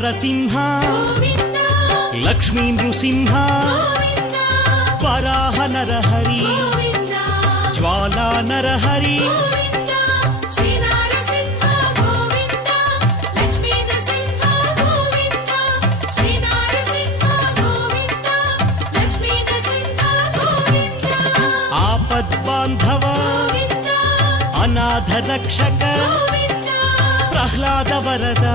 నరసింహ లక్ష్మీ నృసింహ వరాహ నరహరి జ్వాలా నరహరి ఆపద్బాంధవ అనాథ రక్షక ప్రహ్లాద వరదా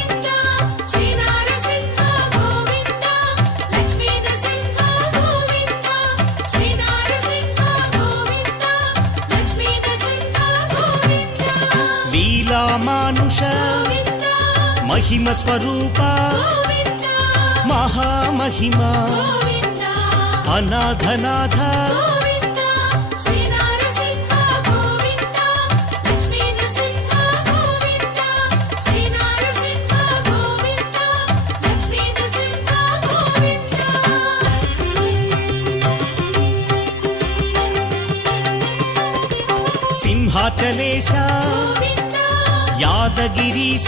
మహిమ స్వరూప. మహామహిమ. అనాథనాథ. సింహాచలేశ. యాదగిరీశ.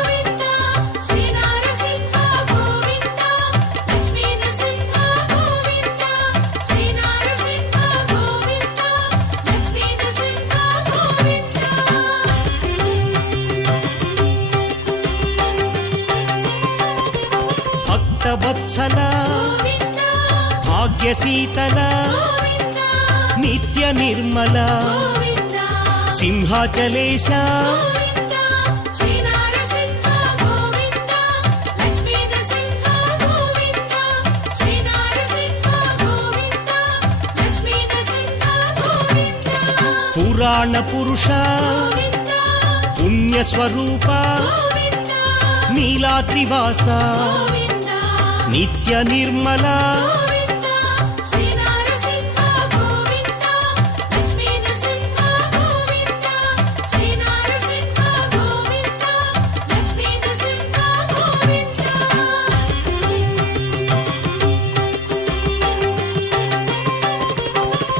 వత్సల భాగ్యశీతల నిత్య నిర్మల సింహాచలేశ పురాణ పురుష పుణ్యస్వరూప నీలాద్రివాస నిత్య నిర్మల.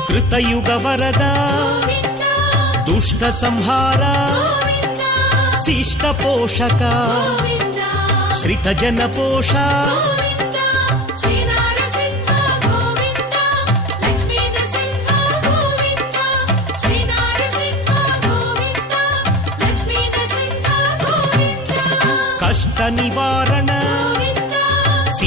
కృతయుగ వరద దుష్ట సంహార శిష్ట పోషక శ్రితజన పోషా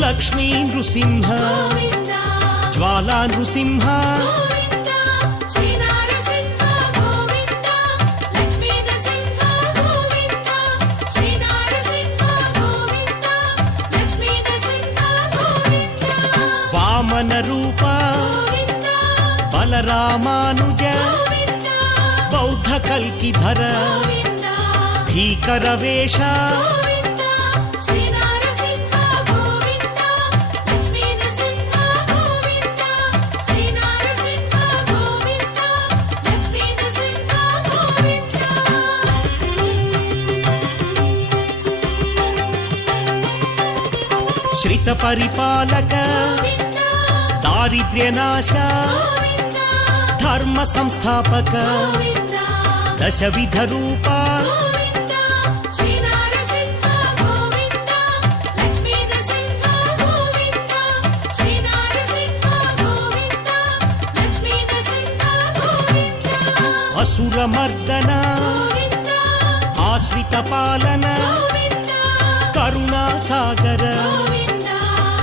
లక్ష్మీ నృసింహ. జ్వాలా నృసింహ. వామన రూప. బలరామానుజ. బౌద్ధ కల్కిధర. భీకరవేష. పరిపాలక దారిద్ర్యనాశ ధర్మ సంస్థాపక దశ విధ రూప. అసురమర్దన ఆశ్రిత పాలన కరుణాసాగర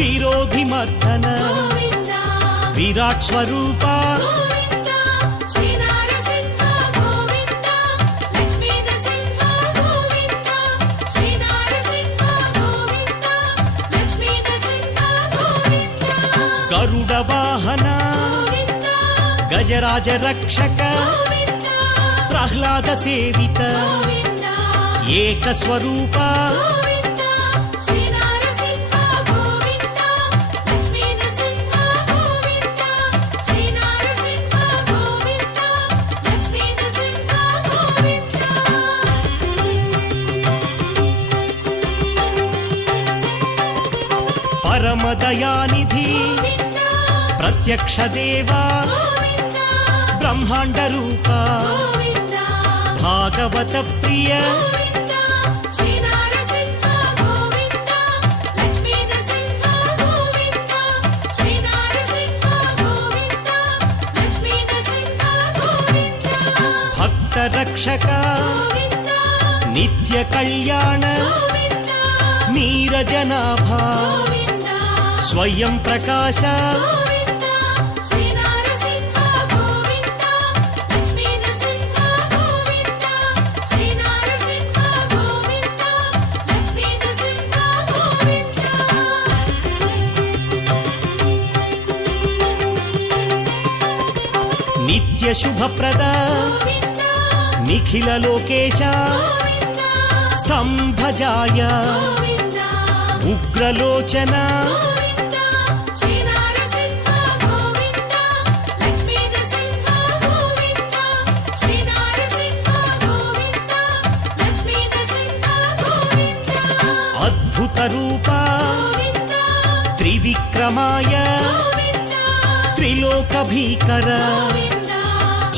విరోధి మర్దన. విరాట్ స్వరూప. గరుడ వాహన. గజరాజ రక్షక. ప్రహ్లాద సేవిత. ఏక స్వరూపా. ప్రత్యక్ష దేవా బ్రహ్మాండ రూప భాగవత ప్రియ. రక్షక నిత్య కళ్యాణ నీరజనాభా स्वयं प्रकाश శుభప్రద. నిఖిల లోకేశ. స్తంభజాయ. ఉగ్రలోచన. అద్భుత రూప. త్రివిక్రమాయ. త్రిలోకభీకరా.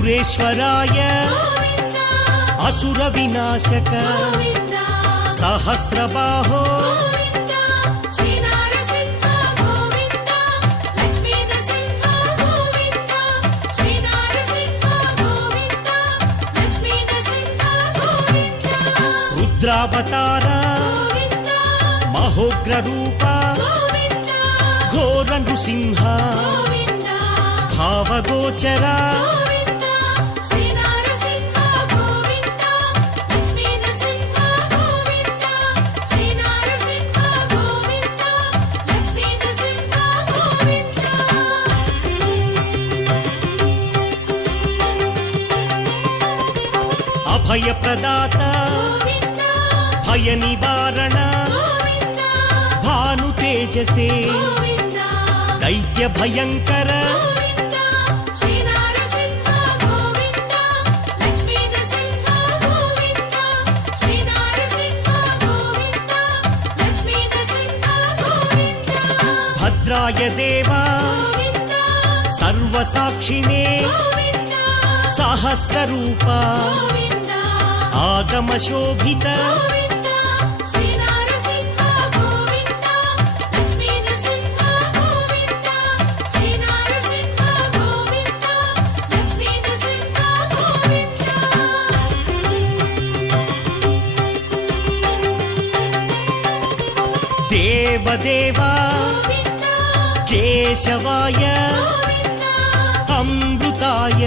సురేశ్వరాయ అసుర వినాశక సహస్రబాహో రుద్రావతార మహోగ్ర రూప ఘోర నృసింహ భావగోచరా భయ ప్రదాత భయ నివారణ భాను తేజసే దైత్య భయంకర భద్రాయ దేవా సర్వసాక్షిణే సహస్రరూపా आगमशोभित देवदेवा केशवाय अमृताय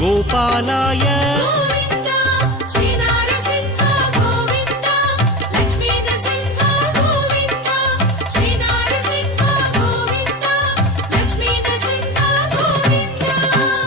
गोपालाय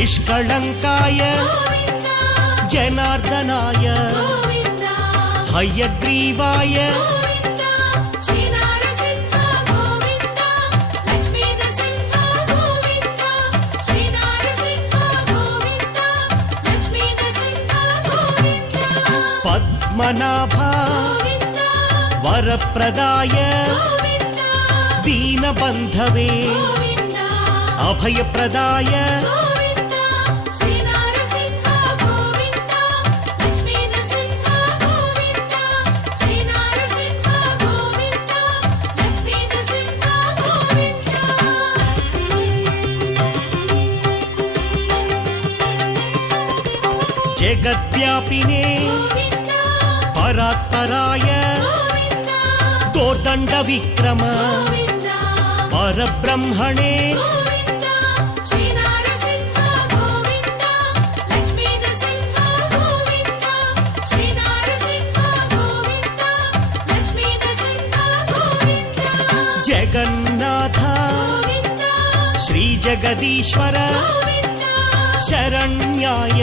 నిష్కళంకాయ. జనార్దనాయ. హయగ్రీవాయ. పద్మనాభ. వరప్రదాయ. దీనబంధవే. అభయప్రదాయ. జగద్వ్యాపినే పరాత్పరాయ దోర్దండ విక్రమ పరబ్రహ్మణే జగన్నాథ శ్రీ జగదీశ్వర శరణ్యాయ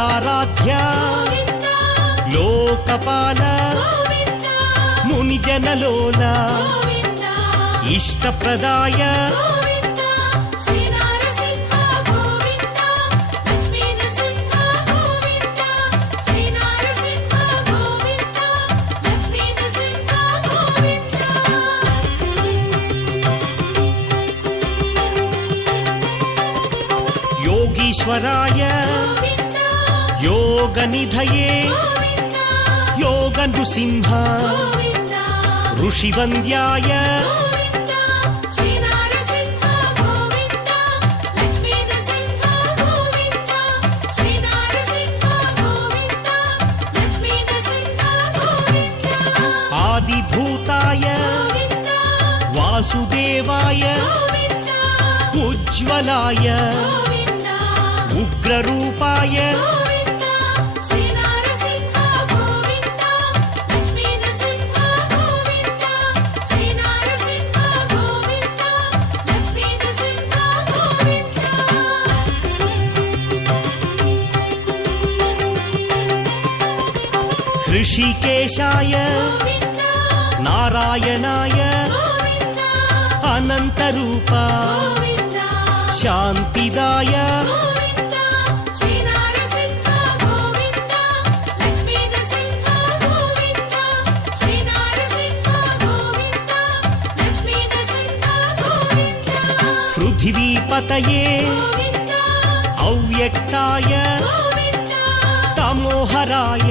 గోవిందారాధ్య లోకపాల మునిజనలోల ఇష్టప్రదాయ ईश्वराय योगनिधये योगनृसिंह ऋषिवन्द्याय आदिभूताय वासुदेवाय उज्ज्वलाय उग्ररूपाय ऋषिकेशाय नारायणाय अनन्तरूपा शान्तिदाय पृथिवीपतये अव्यक्ताय तमोहराय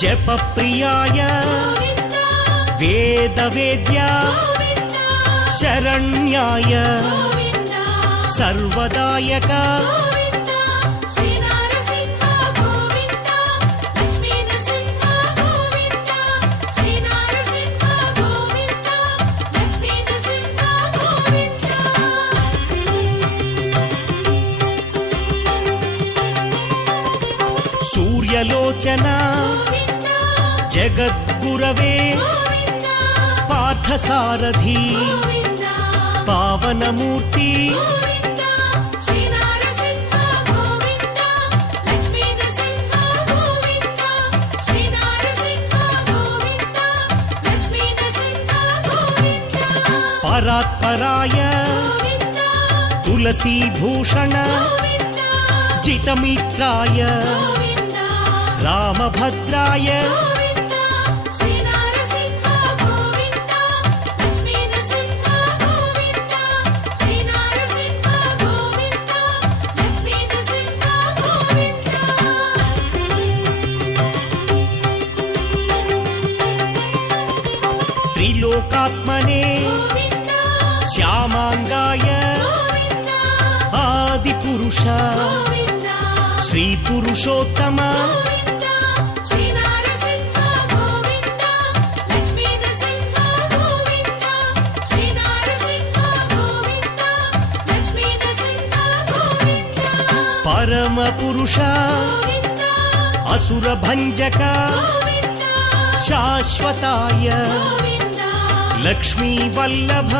जपप्रियाय वेदवेद्या शरण्याय सर्वदायका जगद्गुरवे पार्थसारथी पावनमूर्ति परात्पराय तुलसीभूषण जितमित्राय रामभद्राय లోకాత్మనే శ్యామాంగాయ ఆదిపురుష శ్రీ పురుషోత్తమ పరమ పురుష అసుర భంజక శాశ్వతాయ లక్ష్మీ వల్లభ.